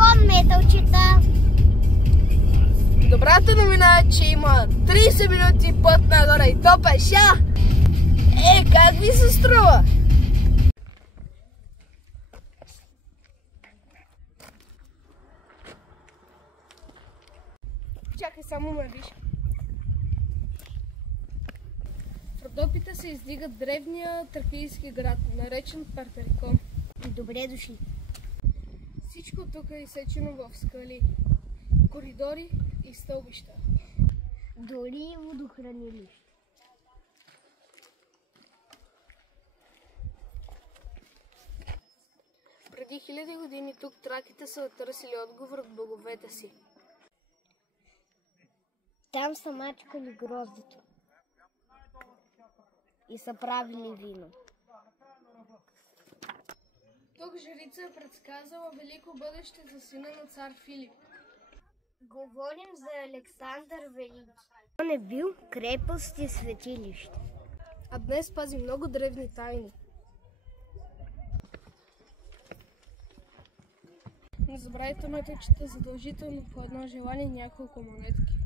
Кон металчета. Добрата новина е, че има 30 минути път нагоре и то пеша. Как ви се струва? Чакай, само ме виж. В Родопите се издига древния тракийски град, наречен Партерикон. Добре дошли. Всичко тук е изсечено в скали, коридори и стълбища. Дори водохранилище. Преди хиляди години тук траките са търсили отговор от боговете си. Там са мачкали гроздето и са правили вино. Тук жрица е предсказала велико бъдеще за сина на цар Филип. Говорим за Александър Велики. Он е бил крепост и светилище. А днес пази много древни тайни. Не забравяйте метъчета задължително по едно желание няколко монетки.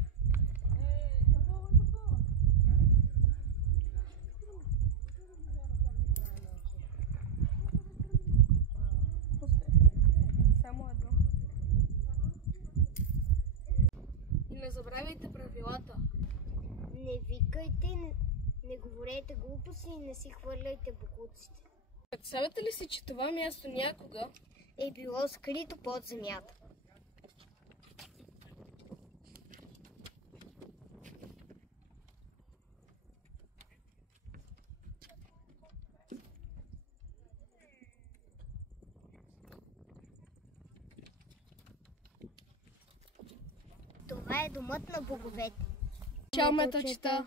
Само едно. И не забравяйте правилата. Не викайте, не говорете глупости и не си хвърляйте боклуците. Представяте ли си, че това място някога е било скрито под земята? Това е домът на боговете. Чао, метълчета!